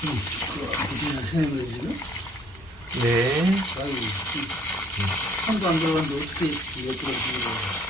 그냥 생긴 거지, 지금? 네. 아유, 한도 안 들어갔는데 어떻게 이거 들어가는 거야.